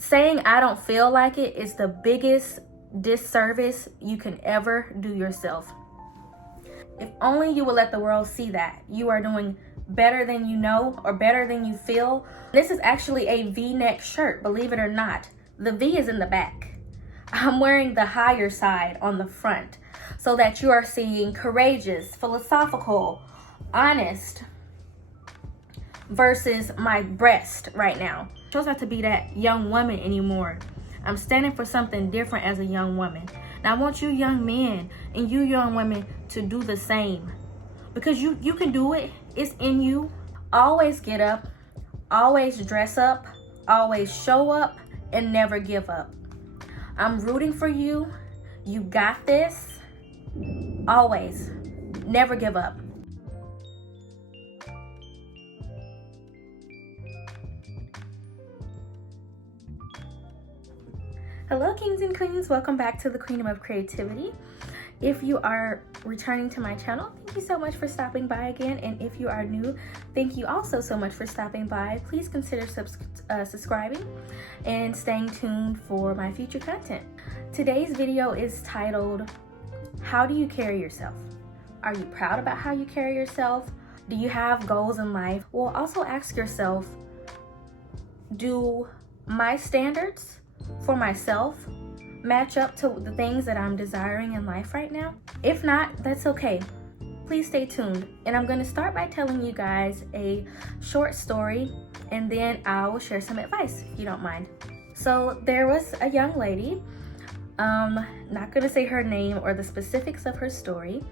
saying I don't feel like it is the biggest disservice you can ever do yourself. If only you would let the world see that you are doing better than you know or better than you feel. This is actually a V-neck shirt, believe it or not. The V is in the back. I'm wearing the higher side on the front so that you are seeing courageous, philosophical, honest versus my breast right now. I chose not to be that young woman anymore. I'm standing for something different as a young woman. Now I want you young men and you young women to do the same, because you can do it. It's in you. Always get up, always dress up, always show up, and never give up. I'm rooting for you. You got this. Always. Never give up. Hello, kings and queens. Welcome back to the Queen of Creativity. If you are returning to my channel, thank you so much for stopping by again. And if you are new, thank you also so much for stopping by. Please consider subscribing and staying tuned for my future content. Today's video is titled, How do you carry yourself? Are you proud about how you carry yourself? Do you have goals in life? Well, also ask yourself, do my standards for myself match up to the things that I'm desiring in life right now? If not, that's okay. Please stay tuned. And I'm going to start by telling you guys a short story, and then I will share some advice if you don't mind. So there was a young lady, not going to say her name or the specifics of her story.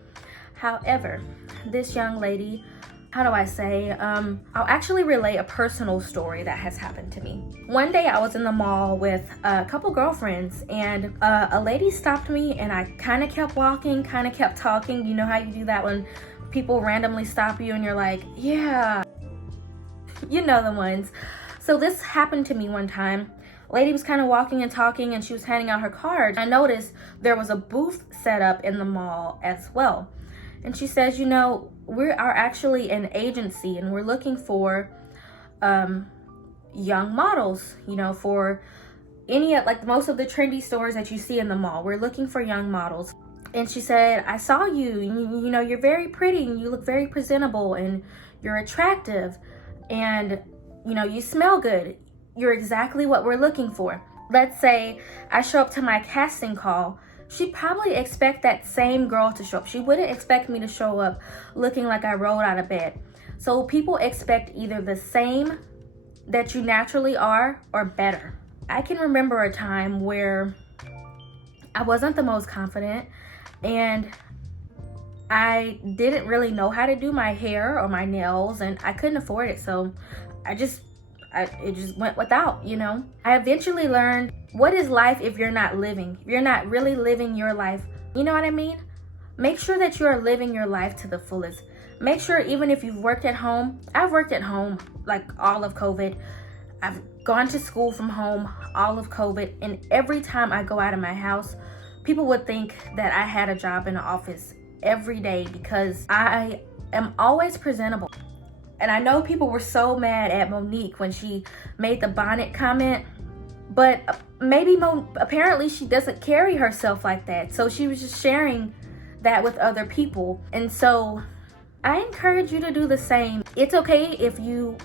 However, this young lady, how do I say, I'll actually relay a personal story that has happened to me. One day I was in the mall with a couple girlfriends, and a lady stopped me, and I kind of kept walking, kind of kept talking. You know how you do that when people randomly stop you and you're like, yeah, you know the ones. So this happened to me one time. A lady was kind of walking and talking, and she was handing out her card. I noticed there was a booth set up in the mall as well. And she says, you know, we are actually an agency, and we're looking for young models, you know, for any of, like, most of the trendy stores that you see in the mall. We're looking for young models. And she said, I saw you, and you know, you're very pretty, and you look very presentable, and you're attractive, and you know, you smell good. You're exactly what we're looking for. Let's say I show up to my casting call. She'd probably expect that same girl to show up. She wouldn't expect me to show up looking like I rolled out of bed. So people expect either the same that you naturally are or better. I can remember a time where I wasn't the most confident, and I didn't really know how to do my hair or my nails, and I couldn't afford it. So it just went without, you know. I eventually learned, what is life if you're not living? If you're not really living your life, you know what I mean? Make sure that you are living your life to the fullest. Make sure, even if you've worked at home, I've worked at home like all of COVID. I've gone to school from home all of COVID. And every time I go out of my house, people would think that I had a job in the office every day, because I am always presentable. And I know people were so mad at Monique when she made the bonnet comment, but apparently she doesn't carry herself like that. So she was just sharing that with other people. And so I encourage you to do the same. It's okay if you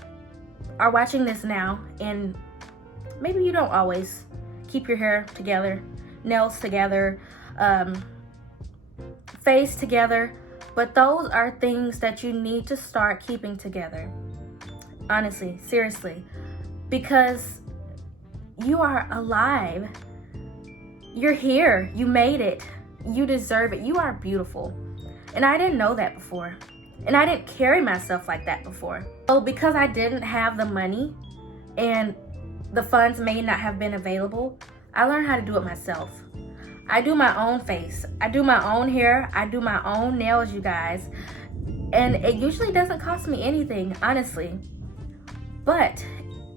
are watching this now and maybe you don't always keep your hair together, nails together, face together. But those are things that you need to start keeping together. Honestly, seriously. Because you are alive. You're here. You made it. You deserve it. You are beautiful. And I didn't know that before. And I didn't carry myself like that before. So because I didn't have the money and the funds may not have been available, I learned how to do it myself. I do my own face. I do my own hair. I do my own nails, you guys. And it usually doesn't cost me anything, honestly. But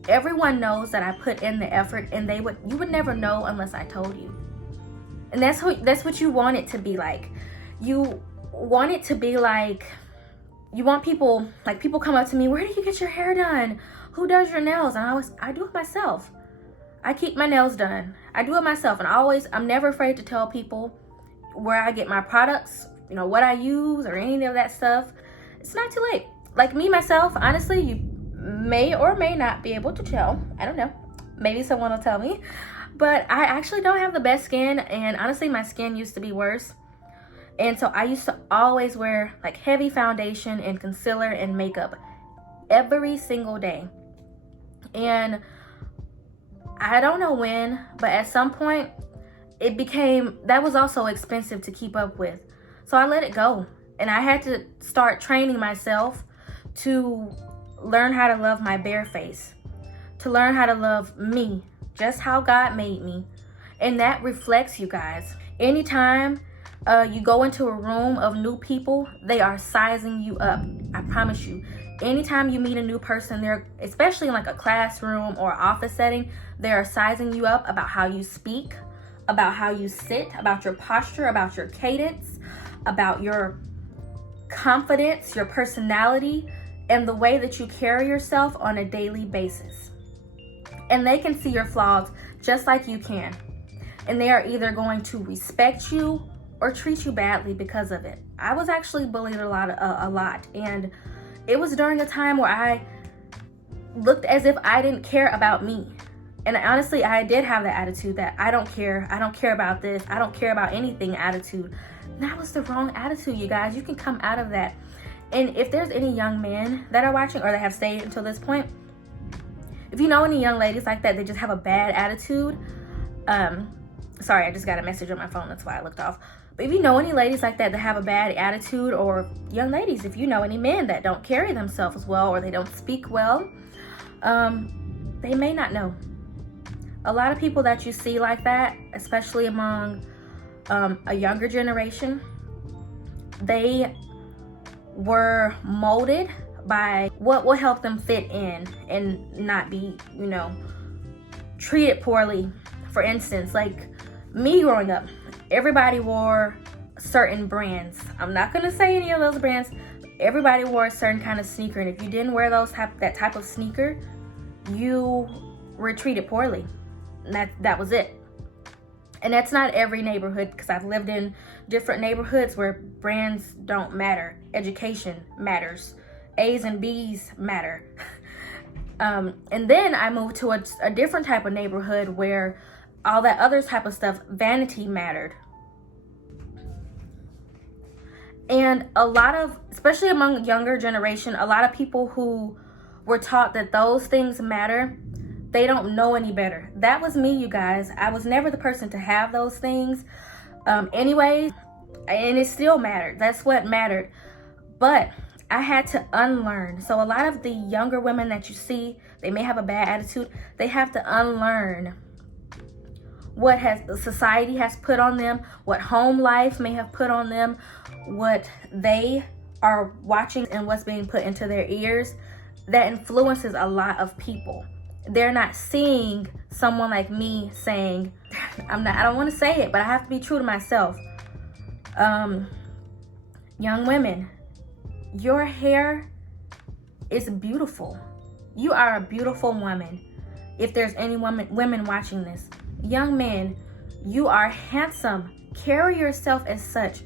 everyone knows that I put in the effort, and you would never know unless I told you. And that's what you want it to be like. You want it to be like, you want people come up to me, where do you get your hair done? Who does your nails? And I do it myself. I keep my nails done. I do it myself, and I'm never afraid to tell people where I get my products, what I use or any of that stuff. It's not too late. Like me, myself, honestly, you may or may not be able to tell. I don't know. Maybe someone will tell me. But I actually don't have the best skin, and honestly, my skin used to be worse. And so I used to always wear like heavy foundation and concealer and makeup every single day. And I don't know when, but at some point that was also expensive to keep up with. So I let it go, and I had to start training myself to learn how to love my bare face, to learn how to love me, just how God made me. And that reflects, you guys. Anytime you go into a room of new people, they are sizing you up. I promise you. Anytime you meet a new person, they're, especially in like a classroom or office setting, they are sizing you up about how you speak, about how you sit, about your posture, about your cadence, about your confidence, your personality, and the way that you carry yourself on a daily basis. And they can see your flaws just like you can. And they are either going to respect you or treat you badly because of it. I was actually bullied a lot, and it was during a time where I looked as if I didn't care about me. And honestly, I did have that attitude that I don't care about this, I don't care about anything attitude. And that was the wrong attitude, you guys. You can come out of that. And if there's any young men that are watching or that have stayed until this point, if you know any young ladies like that, they just have a bad attitude. Sorry, I just got a message on my phone, that's why I looked off. But if you know any ladies like that have a bad attitude, or young ladies, if you know any men that don't carry themselves well or they don't speak well, they may not know. A lot of people that you see like that, especially among a younger generation, they were molded by what will help them fit in and not be, treated poorly. For instance, like me growing up, everybody wore certain brands. I'm not gonna say any of those brands. Everybody wore a certain kind of sneaker, and if you didn't wear that type of sneaker, you were treated poorly. And that was it. And that's not every neighborhood, because I've lived in different neighborhoods where brands don't matter. Education matters. A's and B's matter. And then I moved to a different type of neighborhood where all that other type of stuff, vanity mattered. And a lot of, especially among younger generation, a lot of people who were taught that those things matter, they don't know any better. That was me, you guys. I was never the person to have those things anyway, and it still mattered. That's what mattered. But I had to unlearn. So a lot of the younger women that you see, they may have a bad attitude. They have to unlearn what society has put on them, what home life may have put on them, what they are watching and what's being put into their ears. That influences a lot of people. They're not seeing someone like me saying, I don't want to say it, but I have to be true to myself. Young women, your hair is beautiful. You are a beautiful woman. If there's any women watching this, young men, you are handsome. Carry yourself as such.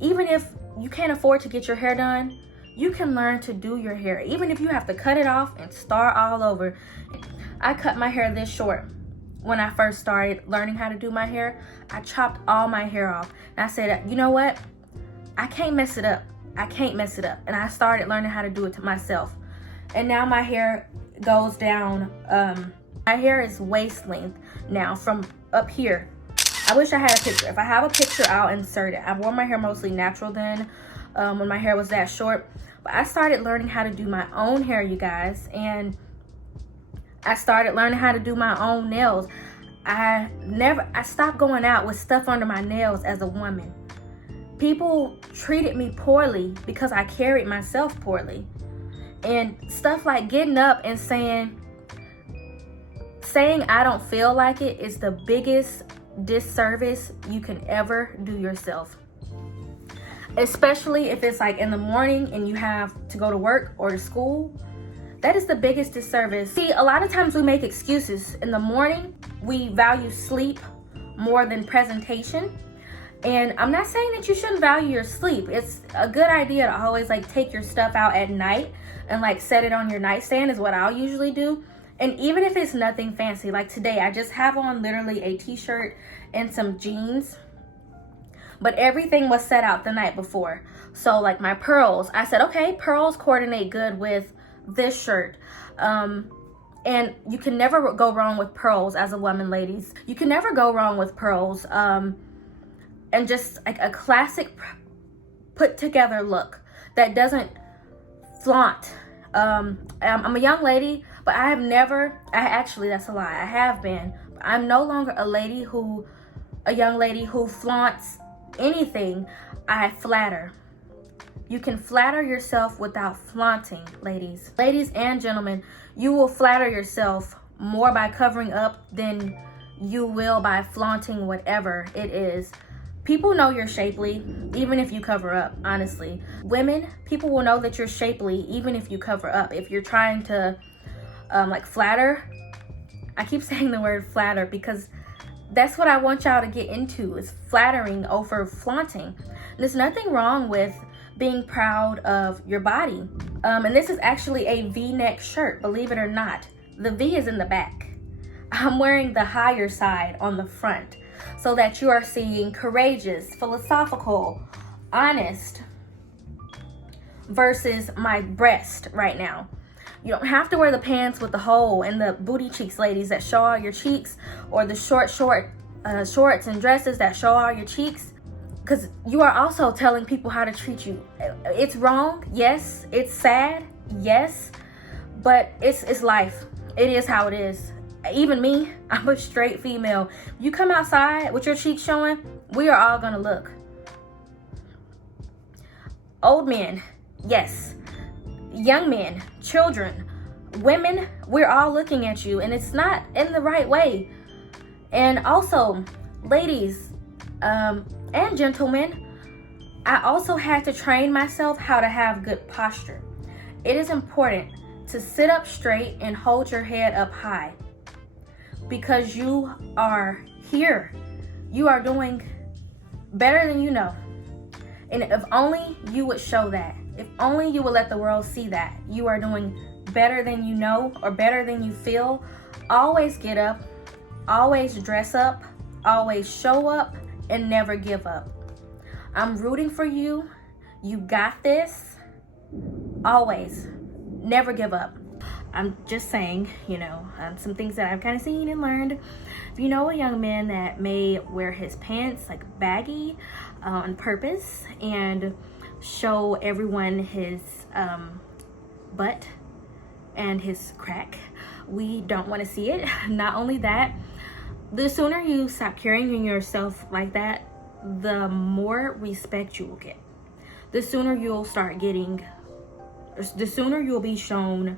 Even if you can't afford to get your hair done, you can learn to do your hair. Even if you have to cut it off and start all over. I cut my hair this short when I first started learning how to do my hair. I chopped all my hair off. And I said, you know what? I can't mess it up. And I started learning how to do it to myself. And now my hair goes down. My hair is waist length now from up here. I wish I had a picture. If I have a picture, I'll insert it. I wore my hair mostly natural then, when my hair was that short. But I started learning how to do my own hair, you guys. And I started learning how to do my own nails. I stopped going out with stuff under my nails as a woman. People treated me poorly because I carried myself poorly. And stuff like getting up and saying I don't feel like it is the biggest disservice you can ever do yourself. Especially if it's like in the morning and you have to go to work or to school. That is the biggest disservice. See, a lot of times we make excuses. In the morning, we value sleep more than presentation. And I'm not saying that you shouldn't value your sleep. It's a good idea to always like take your stuff out at night and like set it on your nightstand is what I'll usually do. And even if it's nothing fancy, like today, I just have on literally a t-shirt and some jeans, but everything was set out the night before. So like my pearls, I said, okay, pearls coordinate good with this shirt. And you can never go wrong with pearls as a woman, ladies. You can never go wrong with pearls. And just like a classic put together look that doesn't flaunt. I'm a young lady, but actually, that's a lie. I have been. I'm no longer a young lady who flaunts anything. I flatter. You can flatter yourself without flaunting, ladies. Ladies and gentlemen, you will flatter yourself more by covering up than you will by flaunting whatever it is. People know you're shapely, even if you cover up, honestly. Women, people will know that you're shapely, even if you cover up. If you're trying to, like, flatter, I keep saying the word flatter because that's what I want y'all to get into, is flattering over flaunting. There's nothing wrong with being proud of your body. And this is actually a V-neck shirt, believe it or not. The V is in the back. I'm wearing the higher side on the front, so that you are seeing courageous, philosophical, honest versus my breast right now. You don't have to wear the pants with the hole and the booty cheeks, ladies, that show all your cheeks, or the shorts and dresses that show all your cheeks, because you are also telling people how to treat you. It's wrong, yes. It's sad, yes, but it's life. It is how it is. Even me, I'm a straight female. You come outside with your cheeks showing, we are all gonna look. Old men, yes. Young men, children, women, we're all looking at you, and it's not in the right way. And also, ladies and gentlemen, I also had to train myself how to have good posture. It is important to sit up straight and hold your head up high, because you are here. You are doing better than you know. And if only you would show that, if only you would let the world see that you are doing better than you know or better than you feel. Always get up, always dress up, always show up, and never give up. I'm rooting for you. You got this. Always. Never give up. I'm just saying, some things that I've kind of seen and learned. If you know a young man that may wear his pants like baggy on purpose and show everyone his butt and his crack, we don't want to see it. Not only that, the sooner you stop carrying yourself like that, the more respect you will get. The sooner you'll be shown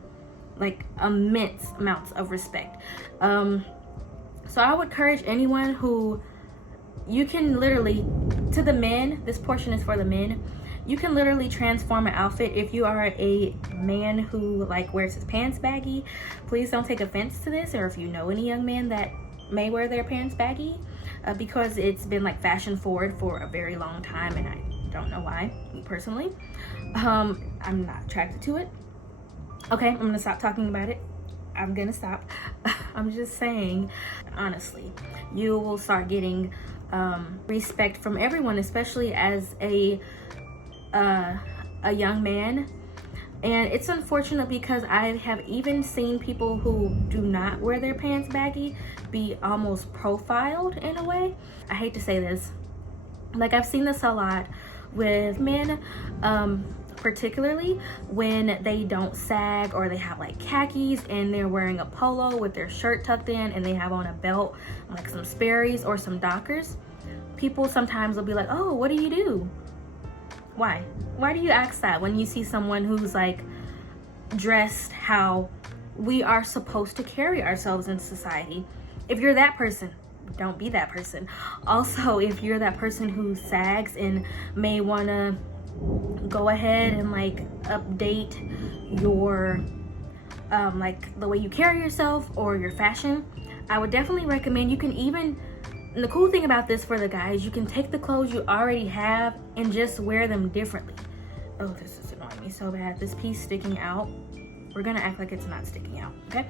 like immense amounts of respect. So I would encourage anyone who, you can literally, to the men, this portion is for the men, you can literally transform an outfit. If you are a man who like wears his pants baggy, please don't take offense to this, or if you know any young man that may wear their pants baggy, because it's been like fashion forward for a very long time, and I don't know why, me personally. I'm not attracted to it. Okay, I'm gonna stop talking about it. I'm gonna stop. I'm just saying, honestly, you will start getting respect from everyone, especially as a young man. And it's unfortunate because I have even seen people who do not wear their pants baggy be almost profiled in a way. I hate to say this. Like, I've seen this a lot with men, particularly when they don't sag, or they have like khakis and they're wearing a polo with their shirt tucked in and they have on a belt, like some Sperry's or some Dockers. People sometimes will be like, oh, what do you do? Why do you ask that when you see someone who's like dressed how we are supposed to carry ourselves in society? If you're that person, don't be that person. Also, if you're that person who sags and may want to go ahead and like update your like the way you carry yourself or your fashion, I would definitely recommend, you can even, and the cool thing about this for the guys, you can take the clothes you already have and just wear them differently. Oh, this is annoying me so bad. This piece sticking out. We're gonna act like it's not sticking out, okay?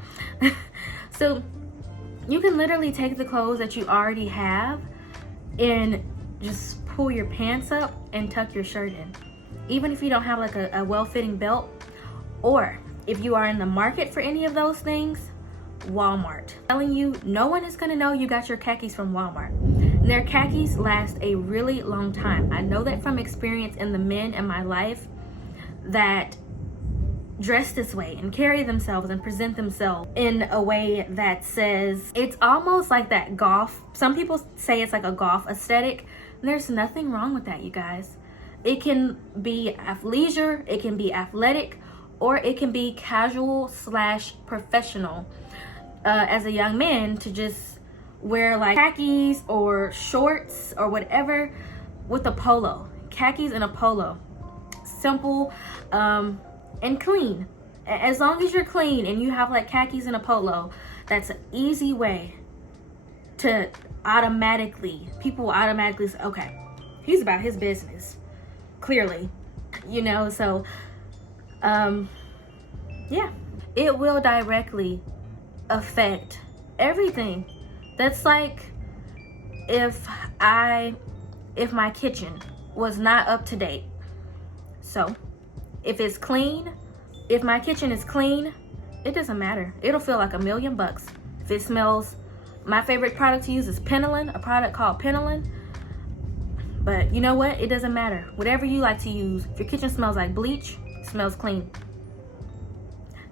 So you can literally take the clothes that you already have and just pull your pants up and tuck your shirt in. Even if you don't have like a well-fitting belt, or if you are in the market for any of those things, Walmart. I'm telling you, no one is gonna know you got your khakis from Walmart. And their khakis last a really long time. I know that from experience in the men in my life that dress this way and carry themselves and present themselves in a way that says, it's almost like that golf. Some people say it's like a golf aesthetic. There's nothing wrong with that, you guys. It can be athleisure, it can be athletic, or it can be casual / professional. As a young man, to just wear like khakis or shorts or whatever with a polo. Khakis and a polo. Simple and clean. As long as you're clean and you have like khakis and a polo, that's an easy way to people automatically say, okay, he's about his business. Clearly. You know, so yeah. It will directly affect everything. That's like if my kitchen was not up to date. So if it's clean, if my kitchen is clean, it doesn't matter. It'll feel like $1 million. If it smells, my favorite product to use is Penolin, a product called Penolin. But you know what? It doesn't matter. Whatever you like to use. If your kitchen smells like bleach, it smells clean.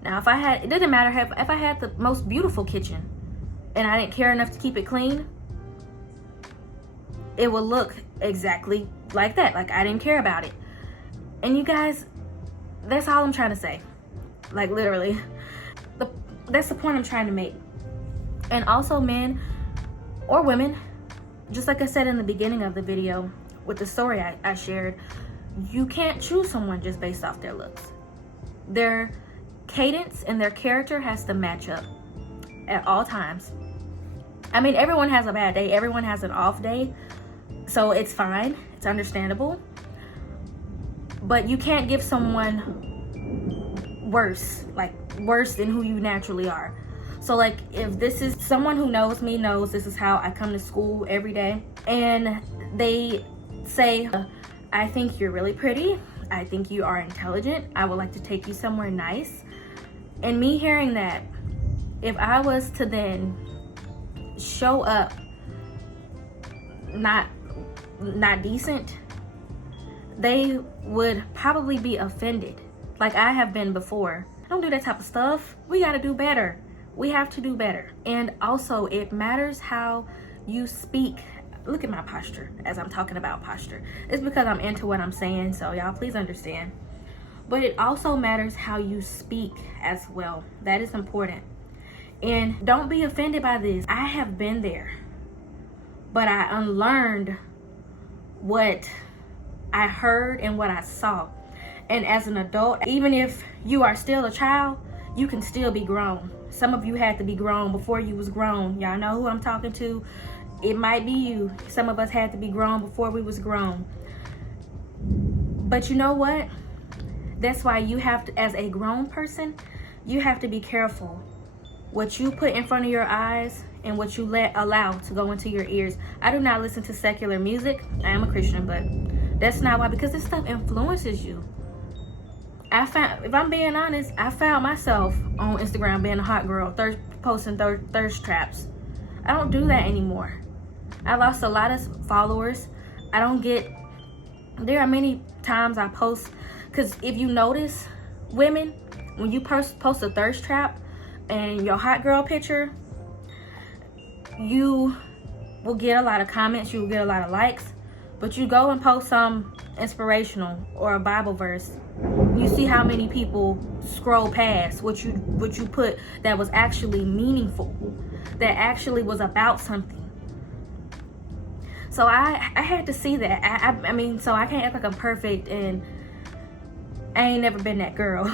Now, it doesn't matter if I had the most beautiful kitchen and I didn't care enough to keep it clean, it would look exactly like that. Like I didn't care about it. And you guys, that's all I'm trying to say. Like literally. That's the point I'm trying to make. And also, men or women, just like I said in the beginning of the video with the story I shared, you can't choose someone just based off their looks. Their cadence and their character has to match up at all times. I mean, everyone has a bad day. Everyone has an off day. So it's fine. It's understandable. But you can't give someone worse than who you naturally are. So like if this is someone who knows me, knows this is how I come to school every day, and they say, I think you're really pretty, I think you are intelligent, I would like to take you somewhere nice. And me hearing that, if I was to then show up not decent, they would probably be offended, like I have been before. Don't do that type of stuff. We gotta do better. We have to do better. And also, it matters how you speak. Look at my posture as I'm talking about posture. It's because I'm into what I'm saying, so y'all please understand. But it also matters how you speak as well. That is important. And don't be offended by this. I have been there, but I unlearned what I heard and what I saw. And as an adult, even if you are still a child, you can still be grown. Some of you had to be grown before you was grown. Y'all know who I'm talking to. It might be you. Some of us had to be grown before we was grown. But you know what? That's why you have to, as a grown person, you have to be careful what you put in front of your eyes and what you allow to go into your ears. I do not listen to secular music. I am a Christian, but that's not why, because this stuff influences you. If I'm being honest, I found myself on Instagram being a hot girl, posting thirst traps. I don't do that anymore. I lost a lot of followers. There are many times I post, because if you notice, women, when you post a thirst trap and your hot girl picture, you will get a lot of comments, you will get a lot of likes, but you go and post some inspirational or a Bible verse, you see how many people scroll past what you put that was actually meaningful, that actually was about something. So I had to see that. I mean, so I can't act like I'm perfect, and I ain't never been that girl.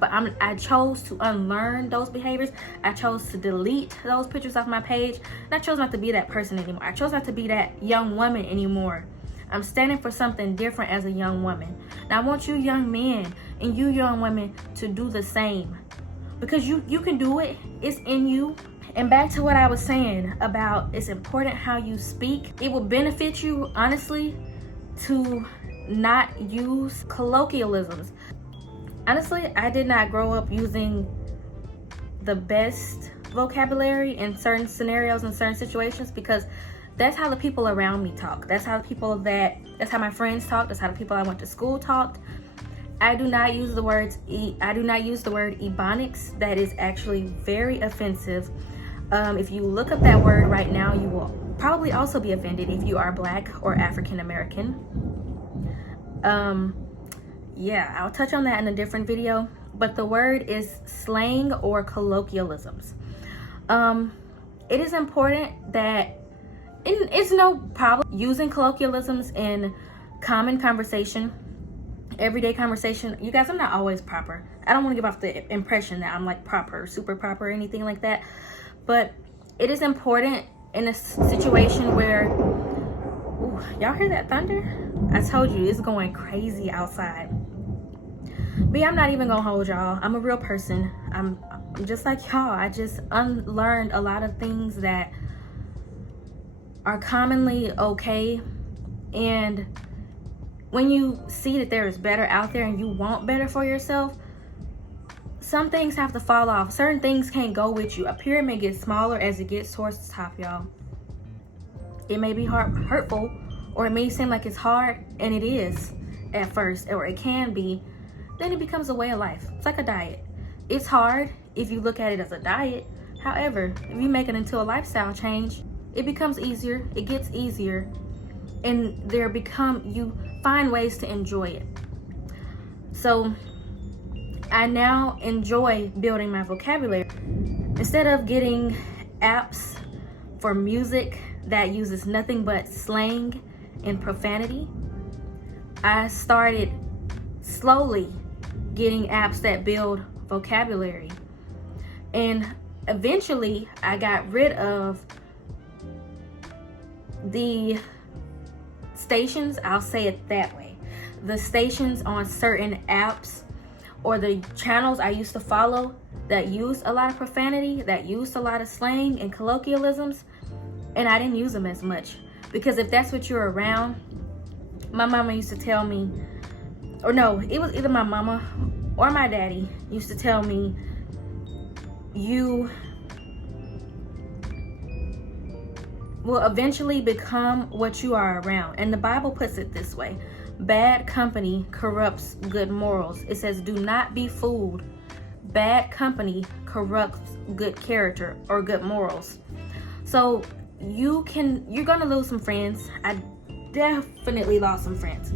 but I chose to unlearn those behaviors. I chose to delete those pictures off my page, and I chose not to be that person anymore. I chose not to be that young woman anymore. I'm standing for something different as a young woman. Now I want you young men and you young women to do the same, because you can do it. It's in you. And back to what I was saying about it's important how you speak. It will benefit you, honestly, to not use colloquialisms. Honestly, I did not grow up using the best vocabulary in certain scenarios and certain situations, because that's how the people around me talk. That's how my friends talk. That's how the people I went to school talked. I do not use the word ebonics. That is actually very offensive. If you look up that word right now, you will probably also be offended if you are Black or African American. Yeah, I'll touch on that in a different video, but the word is slang or colloquialisms. It is important that it's no problem using colloquialisms in common conversation, everyday conversation. You guys, I'm not always proper. I don't want to give off the impression that I'm like proper, super proper, or anything like that. But it is important in a situation where, ooh, y'all hear that thunder? I told you it's going crazy outside. But yeah, I'm not even gonna hold y'all. I'm a real person. I'm just like y'all. I just unlearned a lot of things that are commonly okay. And when you see that there is better out there and you want better for yourself, some things have to fall off. Certain things can't go with you. A pyramid gets smaller as it gets towards the top, y'all. It may be hurtful, or it may seem like it's hard, and it is at first, or it can be. Then it becomes a way of life. It's like a diet. It's hard if you look at it as a diet. However, if you make it into a lifestyle change, it becomes easier. It gets easier, and you find ways to enjoy it. So I now enjoy building my vocabulary. Instead of getting apps for music that uses nothing but slang and profanity, I started slowly getting apps that build vocabulary. And eventually I got rid of the stations, I'll say it that way, the stations on certain apps or the channels I used to follow that used a lot of profanity, that used a lot of slang and colloquialisms, and I didn't use them as much. Because if that's what you're around, my mama used to tell me, or no, it was either my mama or my daddy used to tell me, you will eventually become what you are around. And the Bible puts it this way: bad company corrupts good morals. It says, do not be fooled. Bad company corrupts good character or good morals. So you're gonna lose some friends. I definitely lost some friends.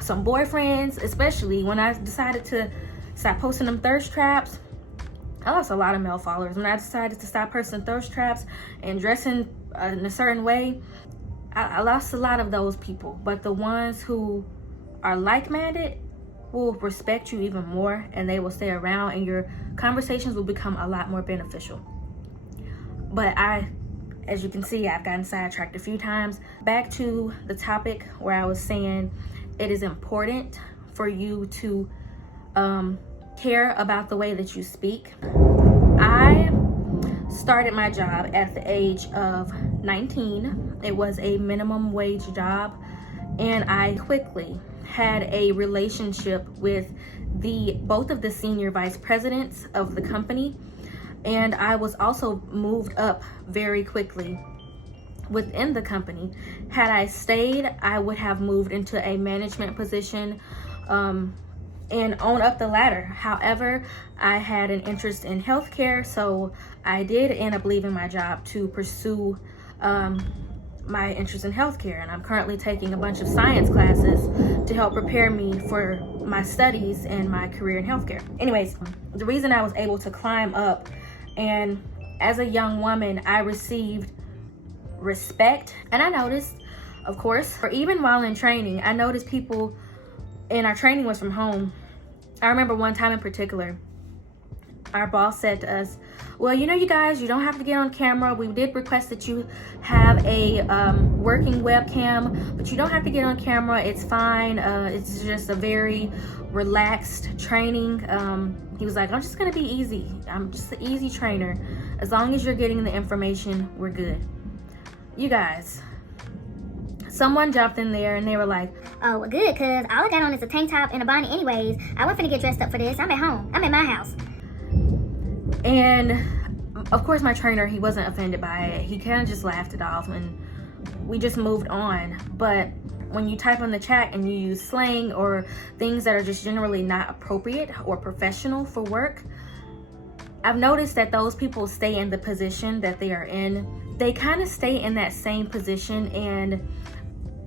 Some boyfriends, especially when I decided to stop posting them thirst traps. I lost a lot of male followers. When I decided to stop posting thirst traps and dressing in a certain way, I lost a lot of those people. But the ones who are like-minded will respect you even more, and they will stay around, and your conversations will become a lot more beneficial. But as you can see, I've gotten sidetracked a few times. Back to the topic where I was saying it is important for you to care about the way that you speak. I started my job at the age of 19. It was a minimum wage job, and I quickly had a relationship with both of the senior vice presidents of the company, and I was also moved up very quickly within the company. Had I stayed, I would have moved into a management position and on up the ladder. However, I had an interest in healthcare, so I did end up leaving my job to pursue my interest in healthcare, and I'm currently taking a bunch of science classes to help prepare me for my studies and my career in healthcare. Anyways, the reason I was able to climb up, and as a young woman, I received respect. And I noticed, of course, or even while in training, I noticed people, and our training was from home, I remember one time in particular, our boss said to us, well, you know, you guys, you don't have to get on camera. We did request that you have a working webcam, but you don't have to get on camera. It's fine. It's just a very relaxed training. He was like, I'm just going to be easy. I'm just an easy trainer. As long as you're getting the information, we're good. You guys, someone jumped in there and they were like, oh, well, good, because all I got on is a tank top and a bonnet anyways. I wasn't finna get dressed up for this. I'm at home. I'm at my house. And of course my trainer, he wasn't offended by it. He kind of just laughed it off and we just moved on. But when you type on the chat and you use slang or things that are just generally not appropriate or professional for work, I've noticed that those people stay in the position that they are in. They kind of stay in that same position and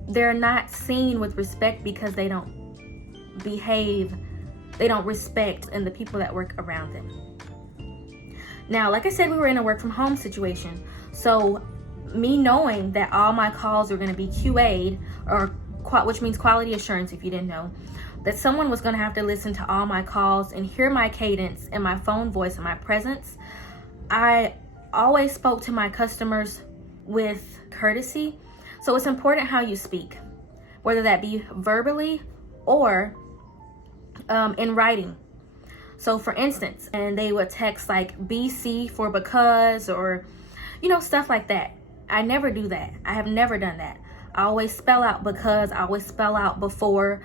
they're not seen with respect because they don't behave, they don't respect and the people that work around them. Now, like I said, we were in a work from home situation. So me knowing that all my calls were going to be QA'd, or which means quality assurance if you didn't know, that someone was going to have to listen to all my calls and hear my cadence and my phone voice and my presence, I always spoke to my customers with courtesy. So it's important how you speak, whether that be verbally or in writing. So for instance, and they would text like BC for because, or, you know, stuff like that. I never do that. I have never done that. I always spell out because, I always spell out before.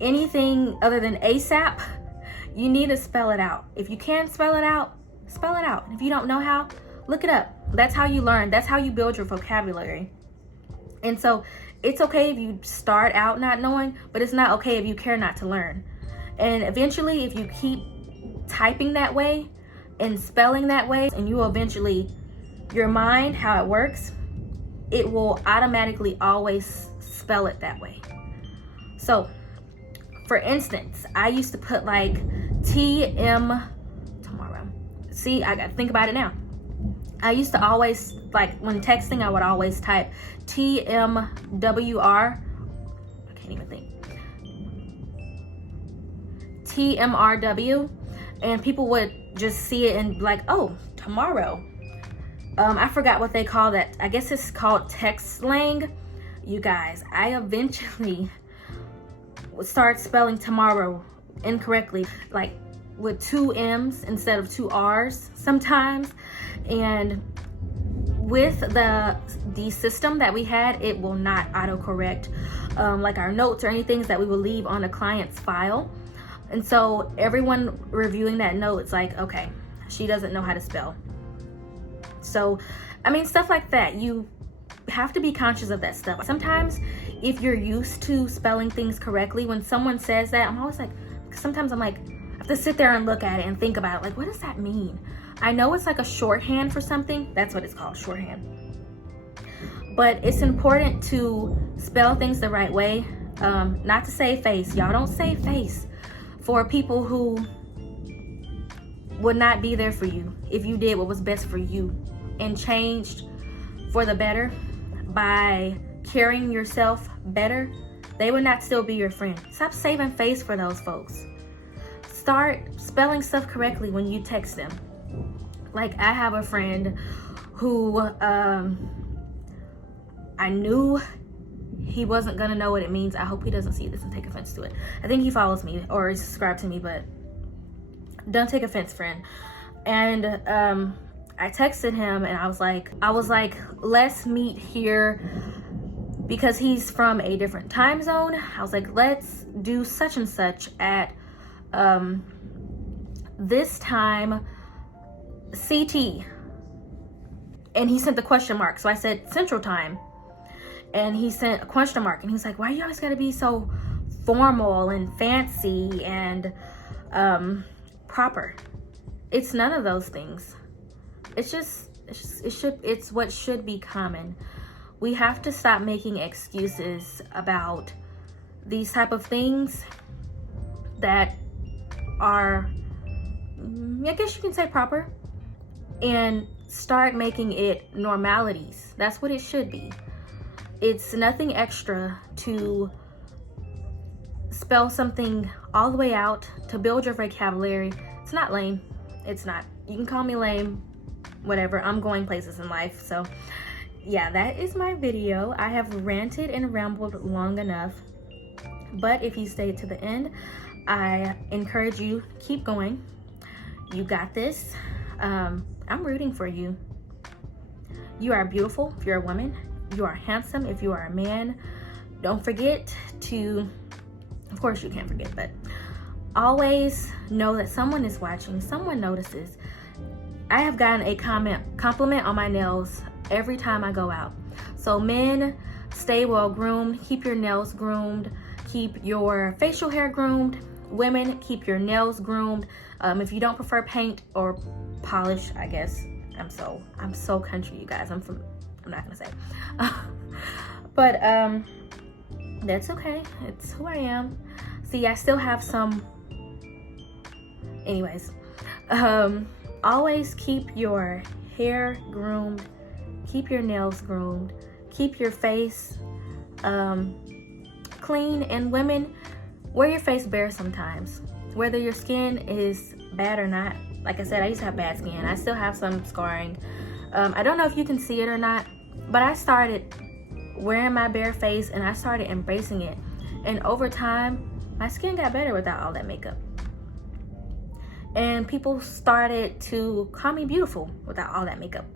Anything other than ASAP, you need to spell it out. If you can't spell it out, spell it out. If you don't know how, look it up. That's how you learn. That's how you build your vocabulary. And so it's okay if you start out not knowing, but it's not okay if you care not to learn. And eventually, if you keep typing that way and spelling that way, and you will eventually, your mind, how it works, it will automatically always spell it that way. So, for instance, I used to put like TM tomorrow. See, I got to think about it now. I used to always, like when texting, I would always type TMWR. I can't even think. TMRW, and people would just see it and be like, oh, tomorrow. I forgot what they call that. I guess it's called text slang. You guys, I eventually would start spelling tomorrow incorrectly, like with 2 M's instead of 2 R's sometimes. And with the system that we had, it will not autocorrect like our notes or anything that we will leave on a client's file. And so everyone reviewing that note, it's like, okay, she doesn't know how to spell. So, I mean, stuff like that. You have to be conscious of that stuff. Sometimes if you're used to spelling things correctly, when someone says that, I'm always like, sometimes I'm like, I have to sit there and look at it and think about it. Like, what does that mean? I know it's like a shorthand for something. That's what it's called, shorthand. But it's important to spell things the right way. Not to save face. Y'all don't save face for people who would not be there for you if you did what was best for you and changed for the better by carrying yourself better. They would not still be your friend. Stop saving face for those folks. Start spelling stuff correctly when you text them. Like, I have a friend who I knew he wasn't gonna know what it means. I hope he doesn't see this and take offense to it. I think he follows me or is subscribed to me, but don't take offense, friend. And I texted him and I was like, let's meet here, because he's from a different time zone. I was like, let's do such and such at this time CT. And he sent the question mark. So I said Central Time. And he sent a question mark. And he's like, why you always gotta be so formal and fancy and proper? It's none of those things. It's what should be common. We have to stop making excuses about these type of things that are, I guess you can say, proper, and start making it normalities. That's what it should be. It's nothing extra to spell something all the way out to build your vocabulary. It's not lame. It's not. You can call me lame, whatever. I'm going places in life. So yeah, that is my video. I have ranted and rambled long enough, but if you stayed to the end, I encourage you, keep going. You got this. I'm rooting for you. You are beautiful if you're a woman. You are handsome if you are a man. Don't forget to, of course you can't forget, but always know that someone is watching, someone notices. I have gotten a compliment on my nails every time I go out. So men, stay well groomed, keep your nails groomed, keep your facial hair groomed. Women, keep your nails groomed. If you don't prefer paint or polish, I guess. I'm so country, you guys. I'm not gonna say. But that's okay. It's who I am. See, I still have some. Anyways, always keep your hair groomed, keep your nails groomed, keep your face clean. And women, wear your face bare sometimes, whether your skin is bad or not. Like I said, I used to have bad skin. I still have some scarring. I don't know if you can see it or not, but I started wearing my bare face and I started embracing it. And over time, my skin got better without all that makeup. And people started to call me beautiful without all that makeup.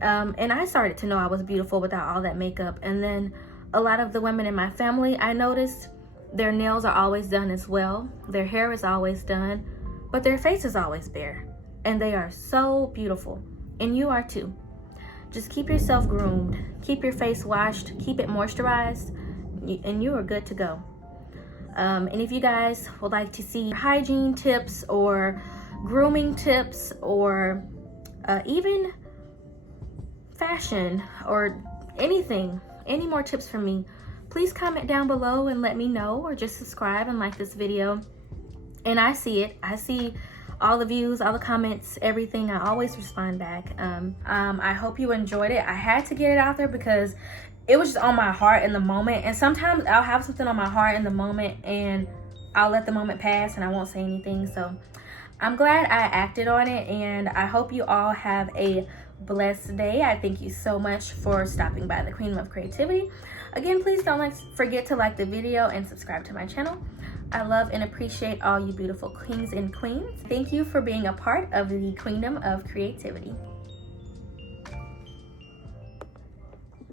And I started to know I was beautiful without all that makeup. And then a lot of the women in my family, I noticed their nails are always done as well. Their hair is always done, but their face is always bare. And they are so beautiful. And you are too. Just keep yourself groomed, keep your face washed, keep it moisturized, and you are good to go. And if you guys would like to see hygiene tips or grooming tips or even fashion or anything, any more tips from me, please comment down below and let me know, or just subscribe and like this video. And I see it. I see all the views, all the comments, everything. I always respond back. I hope you enjoyed it. I had to get it out there because it was just on my heart in the moment. And sometimes I'll have something on my heart in the moment and I'll let the moment pass and I won't say anything. So I'm glad I acted on it, and I hope you all have a blessed day. I thank you so much for stopping by the Queen of Creativity. Again, please don't forget to like the video and subscribe to my channel. I love and appreciate all you beautiful kings and queens. Thank you for being a part of the Queendom of Creativity.